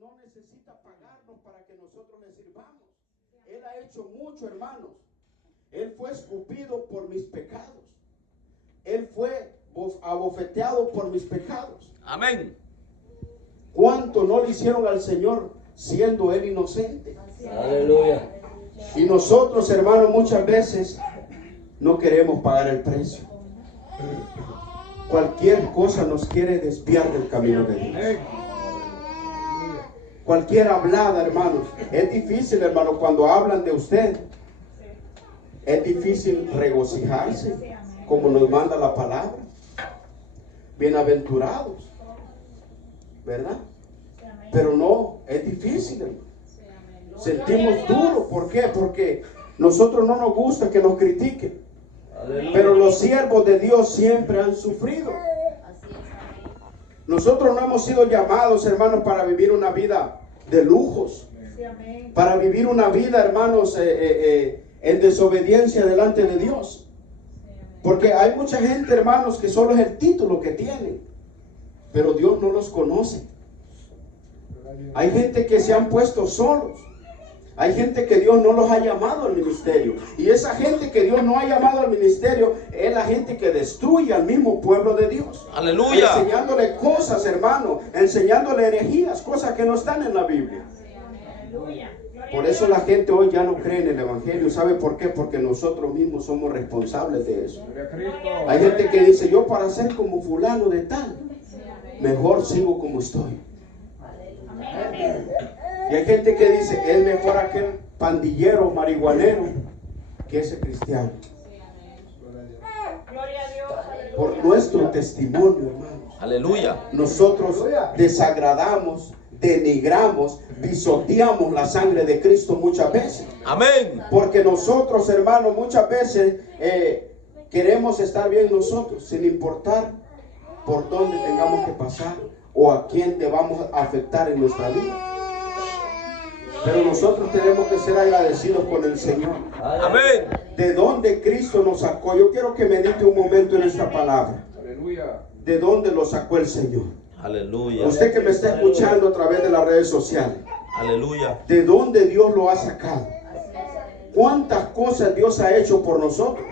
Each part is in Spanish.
no necesita pagarnos para que nosotros le sirvamos. Él ha hecho mucho, hermanos. Él fue escupido por mis pecados. Él fue abofeteado por mis pecados. Amén. ¿Cuánto no le hicieron al Señor siendo Él inocente? Aleluya. Y nosotros, hermanos, muchas veces no queremos pagar el precio. Cualquier cosa nos quiere desviar del camino de Dios. Cualquier hablada, hermanos. Es difícil, hermanos, cuando hablan de usted. Es difícil regocijarse, como nos manda la palabra. Bienaventurados, ¿verdad? Pero no, es difícil, hermano. Sentimos duro. ¿Por qué? Porque nosotros no nos gusta que nos critiquen. Pero los siervos de Dios siempre han sufrido. Nosotros no hemos sido llamados, hermanos, para vivir una vida de lujos. Para vivir una vida, hermanos, en desobediencia delante de Dios. Porque hay mucha gente, hermanos, que solo es el título que tienen, pero Dios no los conoce. Hay gente que se han puesto solos. Hay gente que Dios no los ha llamado al ministerio. Y esa gente que Dios no ha llamado al ministerio es la gente que destruye al mismo pueblo de Dios. Aleluya. Enseñándole cosas, hermano. Enseñándole herejías, cosas que no están en la Biblia. Por eso la gente hoy ya no cree en el evangelio. ¿Sabe por qué? Porque nosotros mismos somos responsables de eso. Hay gente que dice, yo para ser como fulano de tal, mejor sigo como estoy. Y hay gente que dice, es mejor aquel pandillero marihuanero que ese cristiano. Por nuestro testimonio, hermanos. Aleluya. Nosotros desagradamos, denigramos, pisoteamos la sangre de Cristo muchas veces. Amén. Porque nosotros, hermanos, muchas veces queremos estar bien nosotros, sin importar por dónde tengamos que pasar o a quién debamos afectar en nuestra vida. Pero nosotros tenemos que ser agradecidos con el Señor. Amén. De dónde Cristo nos sacó. Yo quiero que medite un momento en esta palabra. Aleluya. De dónde lo sacó el Señor. Aleluya. Usted que me está escuchando a través de las redes sociales. Aleluya. De dónde Dios lo ha sacado. Cuántas cosas Dios ha hecho por nosotros.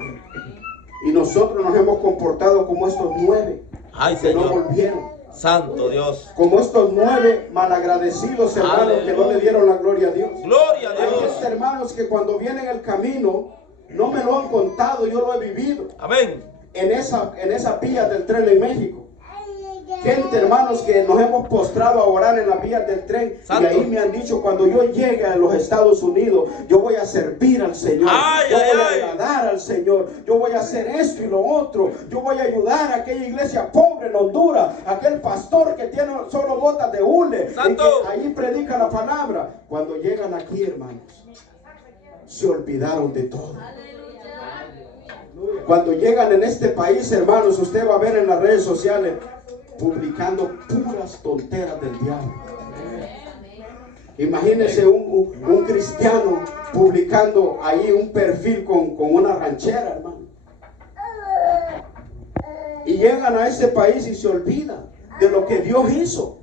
Y nosotros nos hemos comportado como estos 9 Ay, que no Señor. volvieron. Santo Dios. Como estos 9 malagradecidos hermanos que no le dieron la gloria a Dios. Gloria a Hay Dios. gente, hermanos, que cuando vienen el camino no me lo han contado, yo lo he vivido. Amén. En esa vía del tren en México. Gente, hermanos, que nos hemos postrado a orar en las vías del tren. Santo. Y ahí me han dicho, cuando yo llegue a los Estados Unidos, yo voy a servir al Señor. Ay, yo ay, voy ay. a agradar al Señor. Yo voy a hacer esto y lo otro. Yo voy a ayudar a aquella iglesia pobre en Honduras. Aquel pastor que tiene solo botas de hule. Santo. Y que ahí predica la palabra. Cuando llegan aquí, hermanos, se olvidaron de todo. Cuando llegan en este país, hermanos, usted va a ver en las redes sociales publicando puras tonteras del diablo. Imagínese un cristiano publicando ahí un perfil con una ranchera, hermano. Y llegan a ese país y se olvidan de lo que Dios hizo.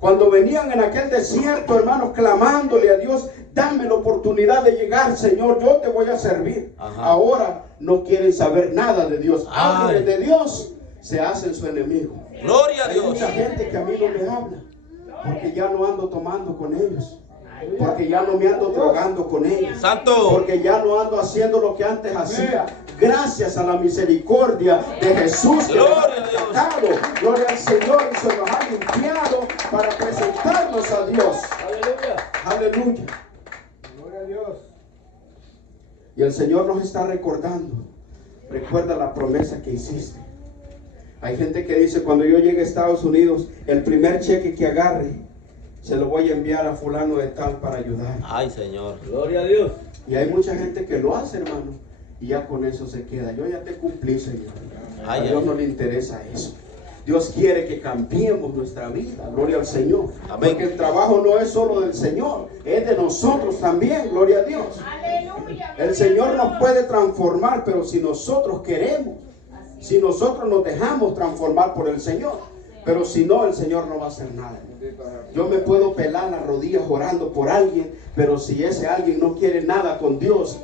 Cuando venían en aquel desierto, hermanos, clamándole a Dios, dame la oportunidad de llegar, Señor, yo te voy a servir. Ajá. Ahora no quieren saber nada de Dios. Ay. Háblale de Dios, se hacen su enemigo. Gloria a Hay Dios. mucha gente que a mí no me habla, porque ya no ando tomando con ellos, porque ya no me ando drogando con ellos, Santo. porque ya no ando haciendo lo que antes hacía. Gracias a la misericordia de Jesús que nos ha Gloria a Dios. rescatado. Gloria al Señor, y se nos ha limpiado para presentarnos a Dios. Aleluya. Gloria a Dios. Y el Señor nos está recordando. Recuerda la promesa que hiciste. Hay gente que dice, cuando yo llegue a Estados Unidos, el primer cheque que agarre, se lo voy a enviar a fulano de tal para ayudar. Ay, Señor. Gloria a Dios. Y hay mucha gente que lo hace, hermano, y ya con eso se queda. Yo ya te cumplí, Señor. A Ay, Dios ay. no le interesa eso. Dios quiere que cambiemos nuestra vida. Gloria al Señor. Amén. Porque el trabajo no es solo del Señor, es de nosotros también. Gloria a Dios. El Señor nos puede transformar, pero si nosotros queremos, si nosotros nos dejamos transformar por el Señor. Pero si no, el Señor no va a hacer nada. Yo me puedo pelar las rodillas orando por alguien, pero si ese alguien no quiere nada con Dios,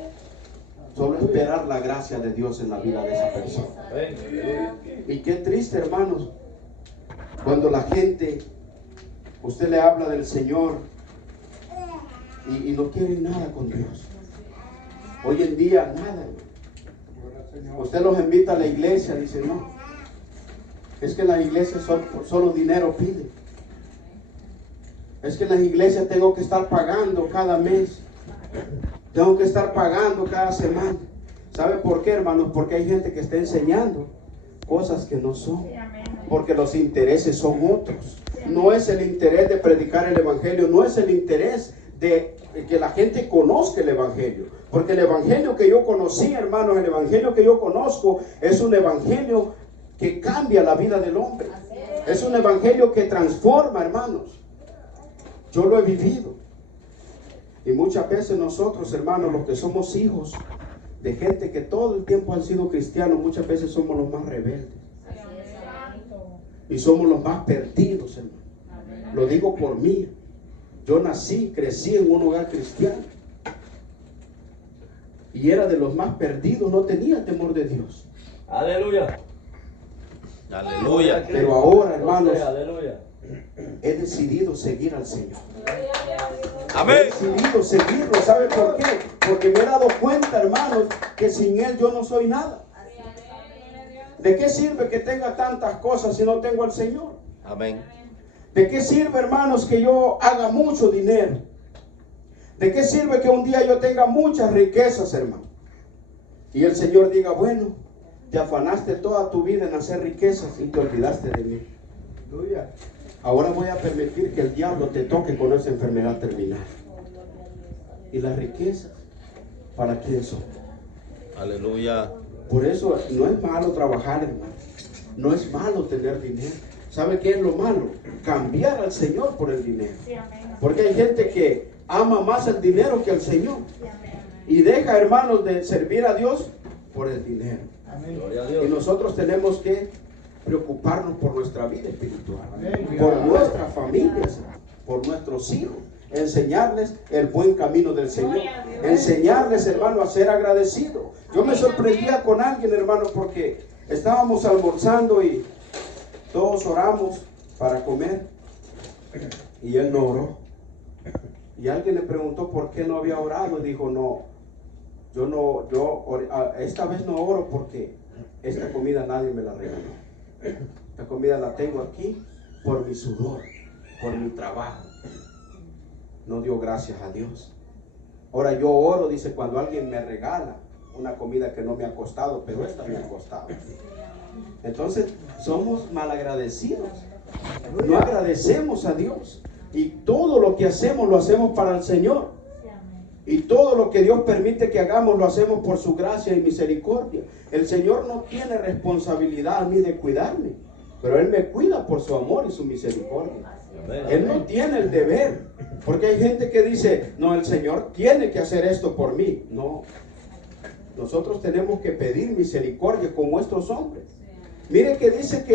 solo esperar la gracia de Dios en la vida de esa persona. Y qué triste, hermanos, cuando la gente, usted le habla del Señor y no quiere nada con Dios. Hoy en día nada. Usted los invita a la iglesia, dice no. Es que en las iglesias solo dinero pide. Es que en las iglesias tengo que estar pagando cada mes. Tengo que estar pagando cada semana. ¿Sabe por qué, hermanos? Porque hay gente que está enseñando cosas que no son. Porque los intereses son otros. No es el interés de predicar el evangelio. No es el interés de que la gente conozca el evangelio. Porque el evangelio que yo conocí, hermanos, el evangelio que yo conozco es un evangelio que cambia la vida del hombre. Es un evangelio que transforma, hermanos. Yo lo he vivido. Y muchas veces nosotros, hermanos, los que somos hijos de gente que todo el tiempo han sido cristianos, muchas veces somos los más rebeldes. Y somos los más perdidos, hermano. Lo digo por mí. Yo nací, crecí en un hogar cristiano. Y era de los más perdidos, no tenía temor de Dios. Aleluya. Aleluya. Pero ahora, hermanos, aleluya, he decidido seguir al Señor. Amén. He decidido seguirlo. ¿Sabe por qué? Porque me he dado cuenta, hermanos, que sin Él yo no soy nada. ¿De qué sirve que tenga tantas cosas si no tengo al Señor? Amén. ¿De qué sirve, hermanos, que yo haga mucho dinero? ¿De qué sirve que un día yo tenga muchas riquezas, hermano? Y el Señor diga, bueno, te afanaste toda tu vida en hacer riquezas y te olvidaste de mí. Ahora voy a permitir que el diablo te toque con esa enfermedad terminal. ¿Y las riquezas? ¿Para quién son? Aleluya. Por eso no es malo trabajar, hermano. No es malo tener dinero. ¿Sabe qué es lo malo? Cambiar al Señor por el dinero. Porque hay gente que ama más el dinero que al Señor. Y deja, hermanos, de servir a Dios por el dinero. Y nosotros tenemos que preocuparnos por nuestra vida espiritual, por nuestras familias, por nuestros hijos, enseñarles el buen camino del Señor, enseñarles, hermano, a ser agradecidos. Yo me sorprendía con alguien, hermano, porque estábamos almorzando y todos oramos para comer y él no oró. Y alguien le preguntó por qué no había orado y dijo, esta vez no oro porque esta comida nadie me la regaló. Esta comida la tengo aquí por mi sudor, por mi trabajo. No dio gracias a Dios. Ahora yo oro, dice, cuando alguien me regala una comida que no me ha costado, pero esta me ha costado. Entonces somos malagradecidos. No agradecemos a Dios. Y todo lo que hacemos lo hacemos para el Señor. Y todo lo que Dios permite que hagamos lo hacemos por su gracia y misericordia. El Señor no tiene responsabilidad ni de cuidarme, pero Él me cuida por su amor y su misericordia. Él no tiene el deber, porque hay gente que dice, no, el Señor tiene que hacer esto por mí. No, nosotros tenemos que pedir misericordia como estos hombres. Mire que dice,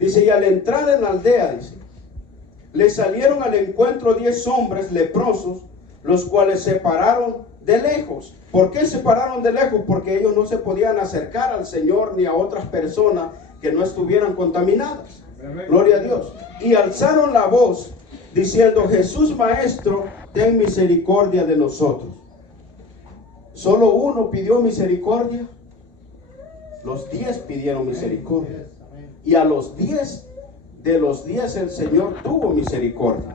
y al entrar en la aldea, dice, le salieron al encuentro 10 hombres leprosos, los cuales se pararon de lejos. ¿Por qué se pararon de lejos? Porque ellos no se podían acercar al Señor ni a otras personas que no estuvieran contaminadas. Gloria a Dios. Y alzaron la voz diciendo, Jesús Maestro, ten misericordia de nosotros. ¿Solo uno pidió misericordia? Los 10 pidieron misericordia. Y a los 10 de los 10 el Señor tuvo misericordia.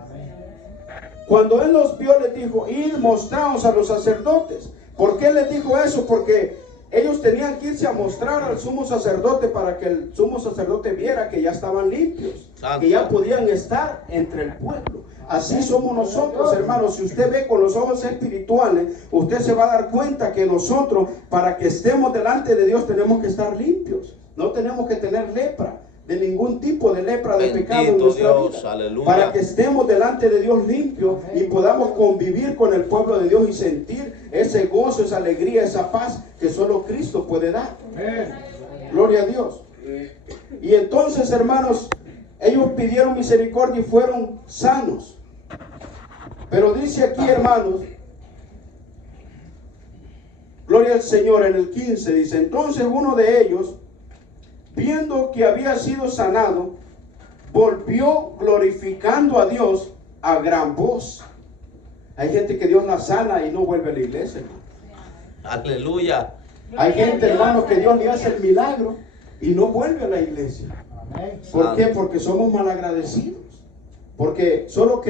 Cuando Él los vio, les dijo, id, mostraos a los sacerdotes. ¿Por qué les dijo eso? Porque ellos tenían que irse a mostrar al sumo sacerdote para que el sumo sacerdote viera que ya estaban limpios, que ya podían estar entre el pueblo. Así somos nosotros, hermanos. Si usted ve con los ojos espirituales, usted se va a dar cuenta que nosotros, para que estemos delante de Dios, tenemos que estar limpios. No tenemos que tener lepra, de ningún tipo de lepra de pecado en nuestra vida. Aleluya. Para que estemos delante de Dios limpios y podamos convivir con el pueblo de Dios y sentir ese gozo, esa alegría, esa paz que solo Cristo puede dar. Gloria a Dios. Y entonces, hermanos, ellos pidieron misericordia y fueron sanos. Pero dice aquí, hermanos, gloria al Señor, en el 15 dice, entonces uno de ellos, viendo que había sido sanado, volvió glorificando a Dios a gran voz. Hay gente que Dios la sana y no vuelve a la iglesia, hermano. Aleluya. Hay gente, hermano, que Dios le hace el milagro y no vuelve a la iglesia. ¿Por qué? Porque somos malagradecidos. Porque solo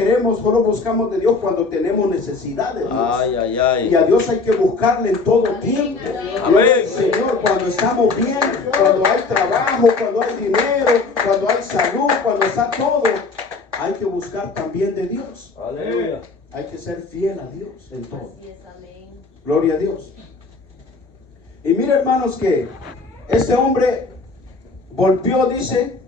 buscamos de Dios cuando tenemos necesidad de Dios. Ay, ay, ay. Y a Dios hay que buscarle en todo tiempo. Amén. Señor, cuando estamos bien, cuando hay trabajo, cuando hay dinero, cuando hay salud, cuando está todo, hay que buscar también de Dios. Aleluya. Hay que ser fiel a Dios en todo. Gloria a Dios. Y mira, hermanos, que este hombre volvió, dice,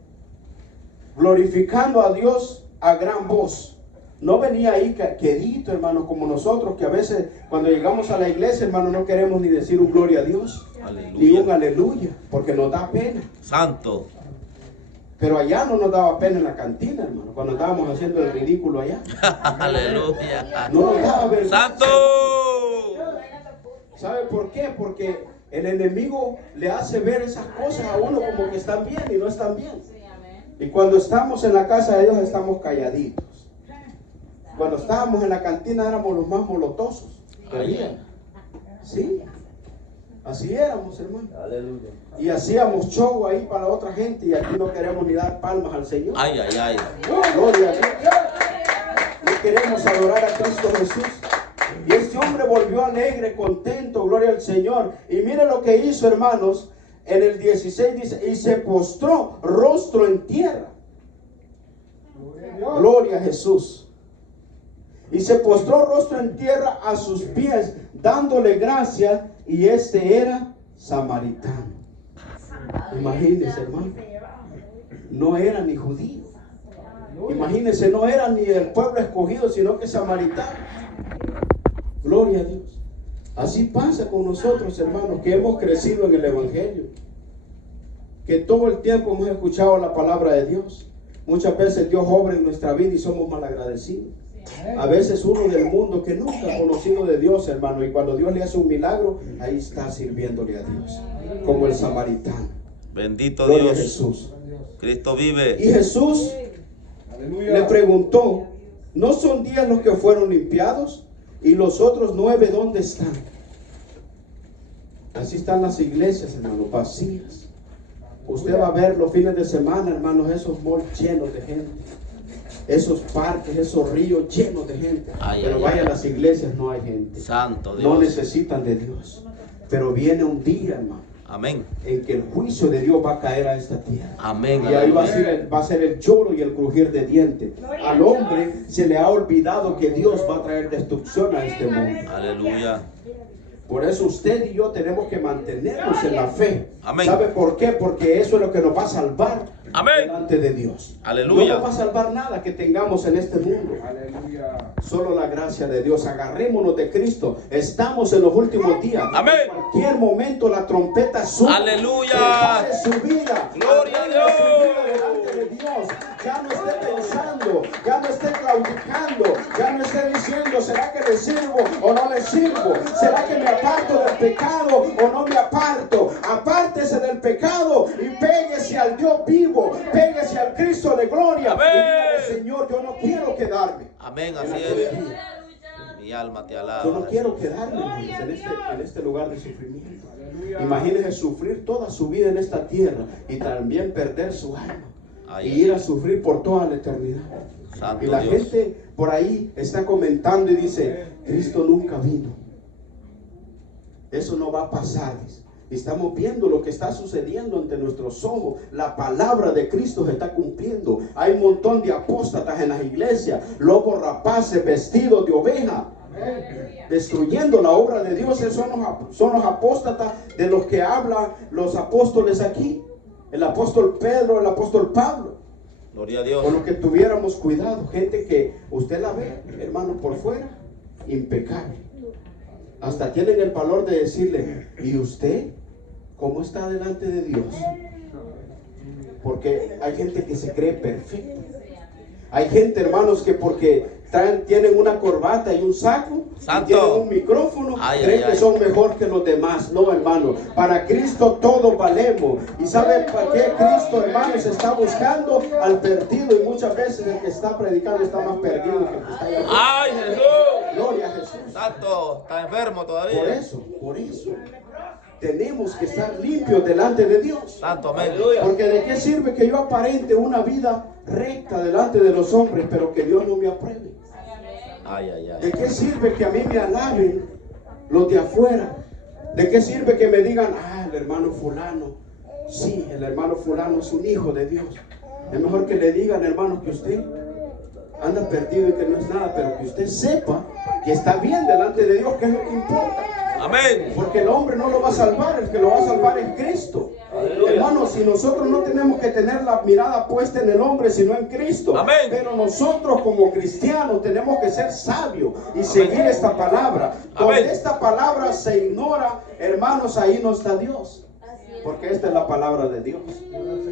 glorificando a Dios a gran voz. No venía ahí quedito, hermano, como nosotros, que a veces cuando llegamos a la iglesia, hermano, no queremos ni decir un gloria a Dios, Aleluya. ni un aleluya, porque nos da pena. Santo. Pero allá no nos daba pena en la cantina, hermano, cuando estábamos haciendo el ridículo allá. Aleluya. No nos daba vergüenza. Santo. ¿Sabe por qué? Porque el enemigo le hace ver esas cosas a uno como que están bien y no están bien. Y cuando estamos en la casa de Dios estamos calladitos. Cuando estábamos en la cantina éramos los más molotosos. Sí. Así éramos, hermano. Aleluya. Y hacíamos show ahí para otra gente y aquí no queremos ni dar palmas al Señor. Ay, ay, ay. Gloria a Dios. No queremos adorar a Cristo Jesús. Y este hombre volvió alegre, contento, gloria al Señor. Y mire lo que hizo, hermanos. En el 16 dice, y se postró rostro en tierra. Gloria a Jesús. Y se postró rostro en tierra a sus pies, dándole gracias. Y este era samaritano. Imagínense, hermano. No era ni judío. Imagínense, no era ni del pueblo escogido, sino que samaritano. Gloria a Dios. Así pasa con nosotros, hermanos, que hemos crecido en el Evangelio, que todo el tiempo hemos escuchado la palabra de Dios. Muchas veces Dios obra en nuestra vida y somos malagradecidos. A veces uno del mundo que nunca ha conocido de Dios, hermano, y cuando Dios le hace un milagro, ahí está sirviéndole a Dios, como el samaritano. Bendito Gloria a Dios. Jesús. Cristo vive. Y Jesús le preguntó, ¿no son 10 los que fueron limpiados? ¿Y los otros 9 dónde están? Así están las iglesias, hermanos, vacías. Usted va a ver los fines de semana, hermanos, esos malls llenos de gente, esos parques, esos ríos llenos de gente. Pero vaya a las iglesias, no hay gente. Santo Dios. No necesitan de Dios. Pero viene un día, hermano, Amén. en que el juicio de Dios va a caer a esta tierra. Amén. Y ahí va a ser el lloro y el crujir de dientes. Al hombre se le ha olvidado que Dios va a traer destrucción a este mundo. Aleluya. Por eso usted y yo tenemos que mantenernos en la fe. Amén. ¿Sabe por qué? Porque eso es lo que nos va a salvar Amén. delante de Dios. Aleluya. No nos va a salvar nada que tengamos en este mundo. Aleluya. Solo la gracia de Dios. Agarrémonos de Cristo. Estamos en los últimos días. Amén. En cualquier momento la trompeta suena. Aleluya. Prepare su vida. Gloria a Arregle su Dios. vida delante de Dios. Ya no esté pensando, ya no esté claudicando, ya no esté diciendo, ¿será que le sirvo o no le sirvo? ¿Será que me aparto del pecado o no me aparto? Apártese del pecado y péguese al Dios vivo, péguese al Cristo de gloria. Amén. Y dígale, Señor, yo no quiero quedarme. Amén. Así en aquel es. día. Mi alma te Yo no alaba. quiero quedarme, hermanos, en este lugar de sufrimiento. Imagínese sufrir toda su vida en esta tierra y también perder su alma. Ay, Y ay, ir a sufrir por toda la eternidad. Santo Y la Dios. gente por ahí está comentando y dice, Cristo nunca vino. Eso no va a pasar. Estamos viendo lo que está sucediendo ante nuestros ojos. La palabra de Cristo se está cumpliendo. Hay un montón de apóstatas en las iglesias, lobos rapaces vestidos de oveja, destruyendo la obra de Dios. Esos son los apóstatas de los que hablan los apóstoles aquí. El apóstol Pedro, el apóstol Pablo. Gloria a Dios. Con lo que tuviéramos cuidado. Gente que usted la ve, hermano, por fuera, impecable. Hasta tienen el valor de decirle, ¿y usted cómo está delante de Dios? Porque hay gente que se cree perfecta. Hay gente, hermanos, que porque tienen una corbata y un saco, y tienen un micrófono, creen que son mejor que los demás. No, hermano, para Cristo todos valemos. ¿Y sabe para qué Cristo, hermanos, está buscando al perdido? Y muchas veces el que está predicando está más perdido que el que está allá afuera. ¡Ay, Jesús! Gloria a Jesús. Santo, está enfermo todavía. Por eso tenemos que estar limpios delante de Dios. Santo, amén. Porque de qué sirve que yo aparente una vida recta delante de los hombres, pero que Dios no me apruebe. Ay, ay, ay. ¿De qué sirve que a mí me alaben los de afuera? ¿De qué sirve que me digan, el hermano fulano? Sí, el hermano fulano es un hijo de Dios. Es mejor que le digan, hermano, que usted anda perdido y que no es nada, pero que usted sepa que está bien delante de Dios, que es lo que importa. Amén. Porque el hombre no lo va a salvar, el que lo va a salvar es Cristo. Hermanos, si nosotros no tenemos que tener la mirada puesta en el hombre, sino en Cristo. Amén. Pero nosotros como cristianos tenemos que ser sabios y seguir esta palabra. Donde esta palabra se ignora, hermanos, ahí no está Dios. Porque esta es la palabra de Dios.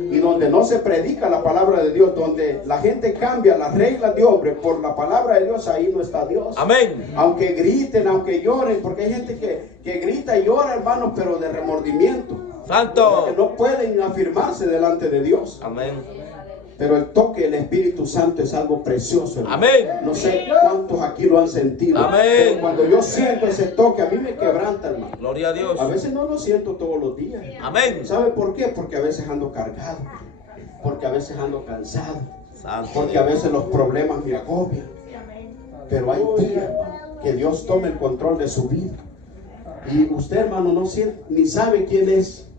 Y donde no se predica la palabra de Dios, donde la gente cambia las reglas de hombre por la palabra de Dios, ahí no está Dios. Amén. Aunque griten, aunque lloren, porque hay gente que grita y llora, hermanos, pero de remordimiento. Santo. Que no pueden afirmarse delante de Dios. Amén. Pero el toque del Espíritu Santo es algo precioso, hermano. Amén. No sé cuántos aquí lo han sentido. Amén. Pero cuando yo siento ese toque, a mí me quebranta, hermano. Gloria a Dios. A veces no lo siento todos los días. Amén. ¿Sabe por qué? Porque a veces ando cargado. Porque a veces ando cansado. Santo. Porque a veces los problemas me agobian. Pero hay días, hermano, que Dios tome el control de su vida. Y usted, hermano, no siente, ni sabe quién es.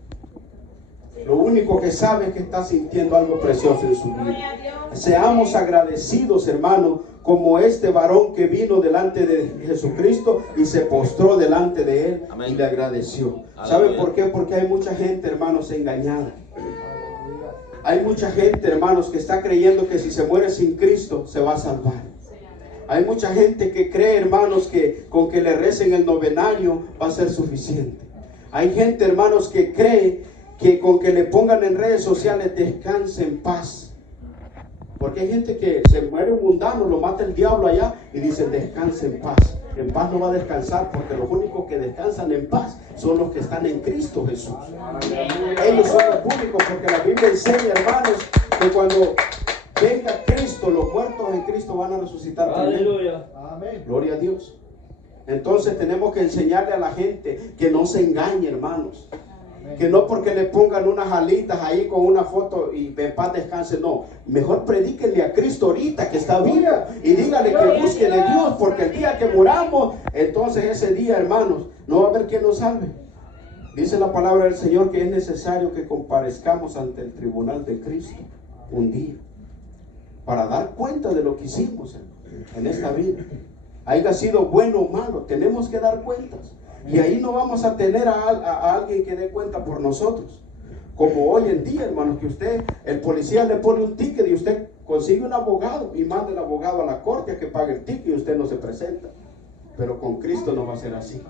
Lo único que sabe es que está sintiendo algo precioso en su vida. Seamos agradecidos, hermano, como este varón que vino delante de Jesucristo y se postró delante de él. Amén. Y le agradeció. Aleluya. ¿Sabe por qué? Porque hay mucha gente, hermanos, engañada. Hay mucha gente, hermanos, que está creyendo que si se muere sin Cristo se va a salvar. Hay mucha gente que cree, hermanos, que con que le recen el novenario va a ser suficiente. Hay gente, hermanos, que cree que con que le pongan en redes sociales descanse en paz. Porque hay gente que se muere un mundano, lo mata el diablo allá y dice descanse en paz. En paz no va a descansar, porque los únicos que descansan en paz son los que están en Cristo Jesús. Ellos son los únicos, porque la Biblia enseña, hermanos, que cuando venga Cristo, los muertos en Cristo van a resucitar también. Aleluya. Amén. Gloria a Dios. Entonces tenemos que enseñarle a la gente que no se engañe, hermanos. Que no porque le pongan unas alitas ahí con una foto y en paz descanse, no. Mejor predíquenle a Cristo ahorita que está vivo y dígale que busquen a Dios, porque el día que muramos, entonces ese día, hermanos, no va a haber quien nos salve. Dice la palabra del Señor que es necesario que comparezcamos ante el tribunal de Cristo un día para dar cuenta de lo que hicimos en esta vida. Haya sido bueno o malo, tenemos que dar cuentas. Y ahí no vamos a tener a alguien que dé cuenta por nosotros. Como hoy en día, hermanos, que usted, el policía le pone un ticket y usted consigue un abogado y manda el abogado a la corte a que pague el ticket y usted no se presenta. Pero con Cristo no va a ser así.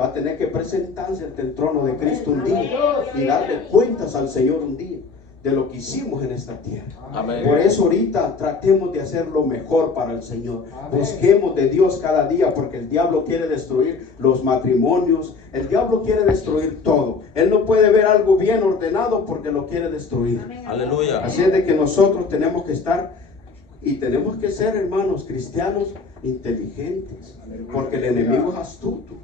Va a tener que presentarse ante el trono de Cristo un día y darle cuentas al Señor un día de lo que hicimos en esta tierra. Amén. Por eso ahorita tratemos de hacer lo mejor para el Señor. Busquemos de Dios cada día, porque el diablo quiere destruir los matrimonios, el diablo quiere destruir todo. Él no puede ver algo bien ordenado porque lo quiere destruir. Aleluya. Así es de que nosotros tenemos que estar y tenemos que ser, hermanos, cristianos inteligentes, porque el enemigo es astuto.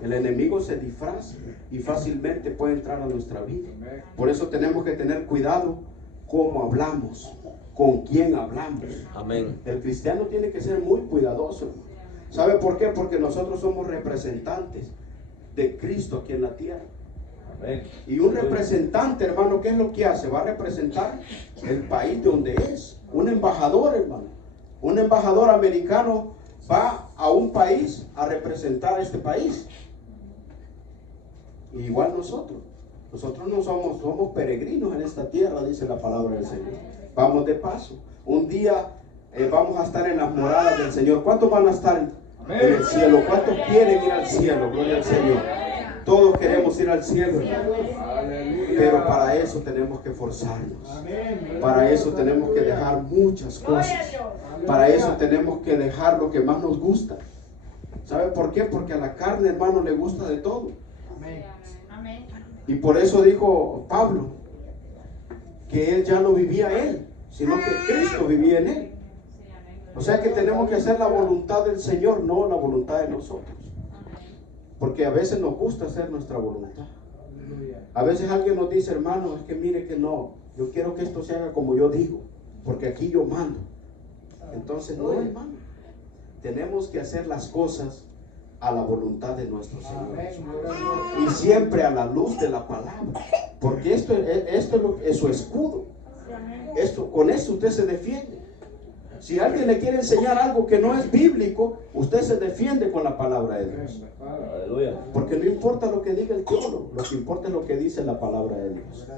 El enemigo se disfraza y fácilmente puede entrar a nuestra vida. Por eso tenemos que tener cuidado cómo hablamos, con quién hablamos. Amén. El cristiano tiene que ser muy cuidadoso. ¿Sabe por qué? Porque nosotros somos representantes de Cristo aquí en la tierra. Amén. Y un representante, hermano, ¿qué es lo que hace? Va a representar el país de donde es. Un embajador, hermano. Un embajador americano va a un país a representar a este país. Y igual nosotros no somos peregrinos en esta tierra, dice la palabra del Señor. Vamos de paso. Un día vamos a estar en las moradas del Señor. ¿Cuántos van a estar en el cielo? ¿Cuántos quieren ir al cielo? Gloria al Señor. Todos queremos ir al cielo, hermano. Pero para eso tenemos que forzarnos. Para eso tenemos que dejar muchas cosas. Para eso tenemos que dejar lo que más nos gusta. ¿Sabe por qué? Porque a la carne, hermano, le gusta de todo. Y por eso dijo Pablo que él ya no vivía él, sino que Cristo vivía en él. O sea que tenemos que hacer la voluntad del Señor, no la voluntad de nosotros. Porque a veces nos gusta hacer nuestra voluntad. A veces alguien nos dice, hermano, es que mire que no, yo quiero que esto se haga como yo digo, porque aquí yo mando. Entonces no, hermano, tenemos que hacer las cosas a la voluntad de nuestro Señor. Y siempre a la luz de la palabra, porque esto es su escudo. Con eso usted se defiende. Si alguien le quiere enseñar algo que no es bíblico, usted se defiende con la palabra de Dios. Porque no importa lo que diga el teólogo, lo que importa es lo que dice la palabra de Dios.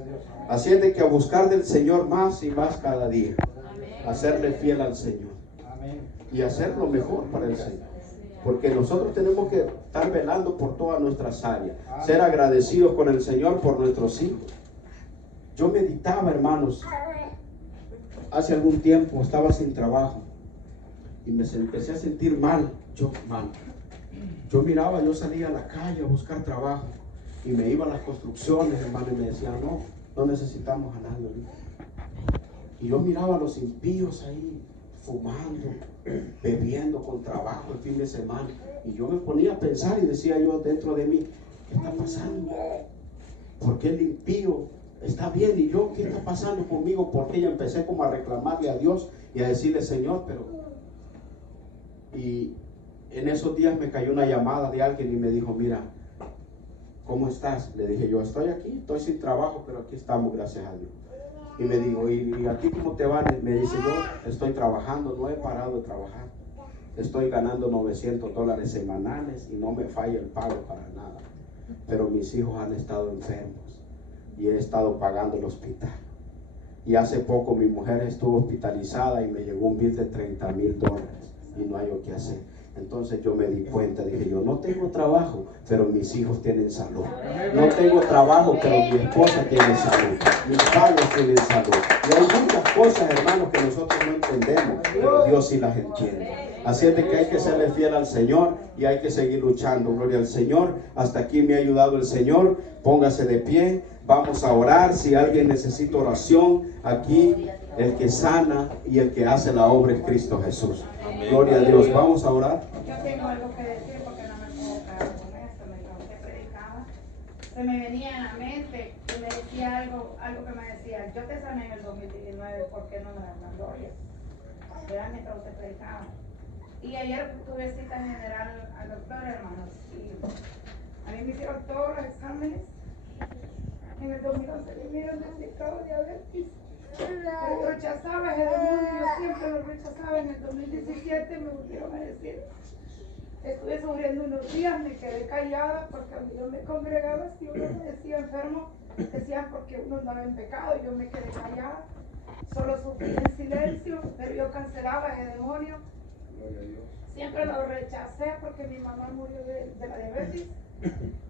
Así es de que a buscar del Señor más y más cada día. Hacerle fiel al Señor. Y hacer lo mejor para el Señor. Porque nosotros tenemos que estar velando por todas nuestras áreas. Ser agradecidos con el Señor por nuestros hijos. Yo meditaba, hermanos. Hace algún tiempo estaba sin trabajo y me empecé a sentir mal. Yo miraba, yo salía a la calle a buscar trabajo y me iba a las construcciones, hermano, y me decían, no necesitamos a nadie ahorita. Y yo miraba a los impíos ahí fumando, bebiendo con trabajo el fin de semana, y yo me ponía a pensar y decía yo dentro de mí, ¿qué está pasando? ¿Por qué el impío está bien? Y yo, ¿qué está pasando conmigo? Porque yo empecé como a reclamarle a Dios y a decirle, Señor, pero... Y en esos días me cayó una llamada de alguien y me dijo, mira, ¿cómo estás? Le dije yo, estoy aquí, estoy sin trabajo, pero aquí estamos, gracias a Dios. Y me dijo, ¿y a ti cómo te va? Me dice, yo estoy trabajando, no he parado de trabajar. Estoy ganando $900 semanales y no me falla el pago para nada. Pero mis hijos han estado enfermos y he estado pagando el hospital. Y hace poco mi mujer estuvo hospitalizada y me llegó un bill de $30,000 y no hay lo que hacer. Entonces yo me di cuenta, dije yo, no tengo trabajo, pero mis hijos tienen salud. No tengo trabajo, pero mi esposa tiene salud. Mis padres tienen salud. Y hay muchas cosas, hermanos, que nosotros no entendemos, pero Dios sí las entiende. Así es de que hay que serle fiel al Señor y hay que seguir luchando. Gloria al Señor. Hasta aquí me ha ayudado el Señor. Póngase de pie. Vamos a orar. Si alguien necesita oración, aquí el que sana y el que hace la obra es Cristo Jesús. Gloria a Dios. Vamos a orar. Yo tengo algo que decir porque no me puedo quedar con esto. Me predicaba. Se me venía en la mente y me decía algo que me decía, yo te sané en el 2019, ¿por qué no me das la gloria? Era mientras usted predicaba. Y ayer tuve cita general al doctor, hermanos, y a mí me hicieron todos los exámenes. En el 2011 me dieron diagnosticado diabetes. Pero rechazaba ese demonio, yo siempre lo rechazaba. En el 2017 me volvieron a decir, estuve sufriendo unos días, me quedé callada porque cuando yo me congregaba, si uno me decía enfermo, decían porque uno andaba en pecado, yo me quedé callada, solo sufrí en silencio, pero yo cancelaba ese demonio. Siempre lo rechacé porque mi mamá murió de la diabetes.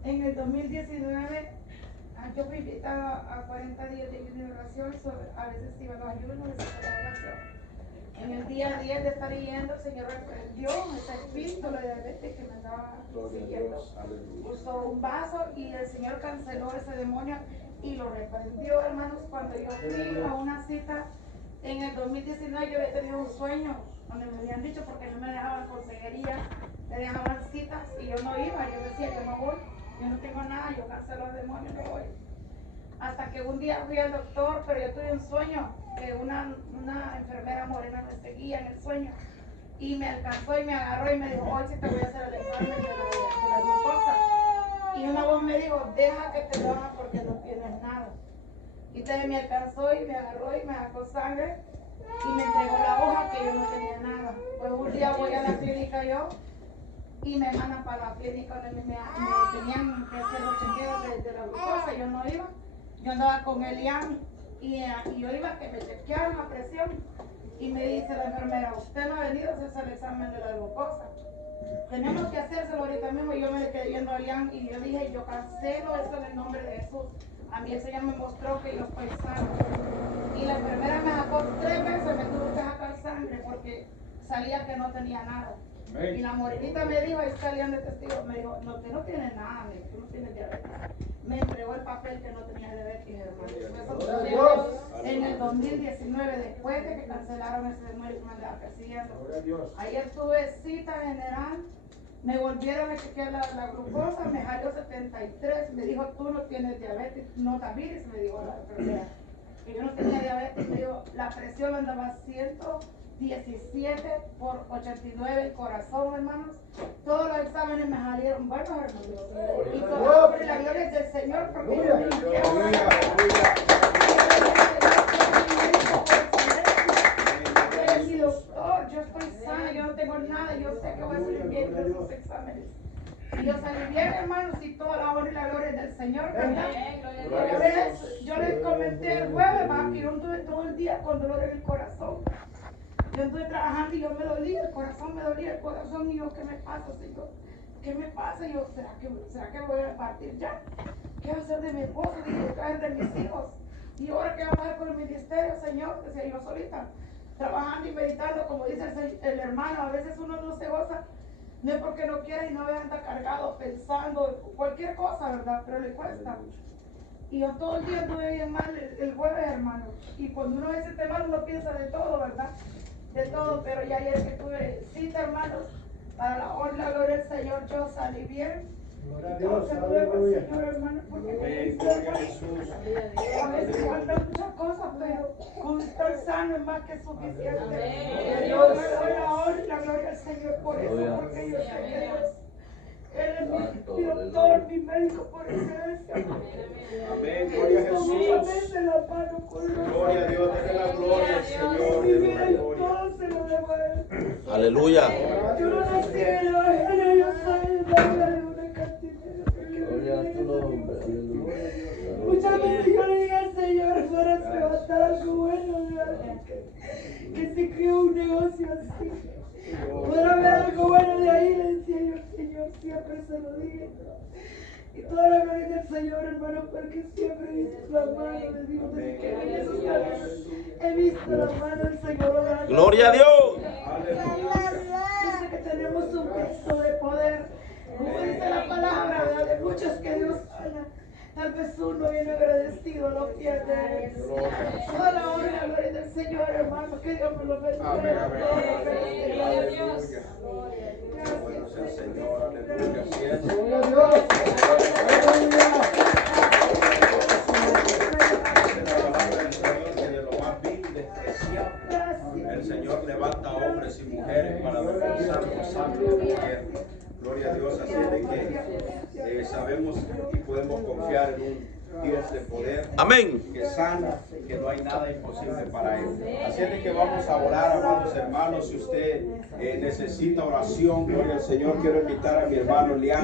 En el 2019 yo fui invitada a 40 días de ayuno y oración, a veces iba a los ayunos, a veces a la oración. En el día 10 de estar yendo, el Señor reprendió ese espíritu de diabetes que me andaba siguiendo. Usó un vaso y el Señor canceló ese demonio y lo reprendió, hermanos. Cuando yo fui a una cita en el 2019, yo había tenido un sueño donde me habían dicho, porque no me dejaban consejería, me dejaban citas y yo no iba. Yo decía, yo no voy, yo no tengo nada, yo cancelo el demonio, no voy. Hasta que un día fui al doctor, pero yo tuve un sueño que una enfermera morena me seguía en el sueño y me alcanzó y me agarró y me dijo, hoy sí te voy a hacer el examen de la glucosa. Y una voz me dijo, deja que te lo haga porque no tienes nada. Y entonces me alcanzó y me agarró y me sacó sangre y me entregó la hoja que yo no tenía nada. Pues un día voy a la clínica yo y me mandan para la clínica donde me tenían que hacer los chequeos de la glucosa. Yo no iba, yo andaba con Elian y yo iba que me chequearon la presión y me dice la enfermera, usted no ha venido a hacerse el examen de la glucosa, tenemos que hacérselo ahorita mismo. Y yo me quedé viendo a Elian y yo dije, yo cancelo eso en el nombre de Jesús. a mí el Señor me mostró que yo estoy sana. Y la enfermera me sacó 3 veces, me tuvo que sacar sangre porque salía que no tenía nada. Y la morenita me dijo, ahí salían de testigo, me dijo, no, usted no tiene nada, me dijo, tú no tienes diabetes. Me entregó el papel que no tenía diabetes, hermano. Eso sucedió en el 2019, después de que cancelaron ese medicamento de la presidencia. Ayer tuve cita general, me volvieron a chequear la glucosa, me salió 73, me dijo, tú no tienes diabetes, no diabetes, me dijo la enfermera. Que yo no tenía diabetes, me dijo, la presión andaba 117 por 89 el corazón, hermanos. Todos los exámenes me salieron buenos, hermanos. Y todo por la gloria del Señor, porque yo me limpié. Y doctor, yo estoy sana, yo no tengo nada, yo sé que voy a salir bien de esos exámenes. Y yo salí bien, hermanos, y toda la honra y la gloria del Señor, ¿verdad? Entonces, yo les comenté el jueves, que yo anduve todo el día con dolor en el corazón. Yo estuve trabajando y yo me dolía el corazón, y yo, ¿qué me pasa, Señor? ¿Qué me pasa? Y yo, ¿será que voy a partir ya? ¿Qué va a hacer de mi esposo? Dije, ¿qué va a hacer de mis hijos? Y ahora, ¿qué vamos a hacer con el ministerio, Señor? Decía yo solita, trabajando y meditando, como dice el hermano, a veces uno no se goza, no es porque no quiere y no vea anda cargado, pensando, cualquier cosa, ¿verdad? Pero le cuesta. Y yo todo el día estuve bien mal el jueves, hermano. Y cuando uno se siente mal, uno piensa de todo, ¿verdad? De todo, pero ya ayer que tuve cita, hermanos, para la honra y la gloria del Señor, yo salí bien. Gloria a Y todo Dios, se lo debo al aleluya. Señor, hermano, porque Gloria a Jesús. a veces faltan muchas cosas, pero con estar sano es más que suficiente. Yo le doy la honra y la gloria al Señor por eso, porque yo sé que Dios, Él es mi doctor, mi médico por excelencia. Amén, gloria a Jesús. Gloria a Dios, denle la gloria al Señor, denle la gloria. Todo se lo debo a Él. Aleluya. Yo no nací en el Evangelio, yo soy el dueño de una cantinera. Gloria a tu nombre. Aleluya. Muchas veces yo le digo al Señor para arrebatar algo bueno de alguien que se creó un negocio así. Para ver algo bueno de ahí, le decía yo al Señor, siempre se lo dije. Y toda la gloria del Señor, hermano, porque siempre he visto la mano de Dios. Desde que vine a esos caminos, he visto la mano del Señor. Gloria a Dios. Yo sé que tenemos un peso de poder, como dice la palabra, ¿verdad? De muchos que Dios sana. Tal vez uno bien agradecido lo pierde. Toda la honra y la gloria del Señor, hermano, que Dios me lo bendiga. Amén, amén. Gloria a Dios. Bueno, sea el Señor, aleluya. Así es. Gloria a Dios. Aleluya. De lo más vil y despreciable, el Señor levanta hombres y mujeres para defensar los santos de la tierra. Gloria a Dios, así es de que sabemos y podemos confiar en un Dios de poder, Amén. que sana, que no hay nada imposible para Él. Así es de que vamos a orar, amados hermanos. Si usted necesita oración, gloria al Señor, quiero invitar a mi hermano Lian.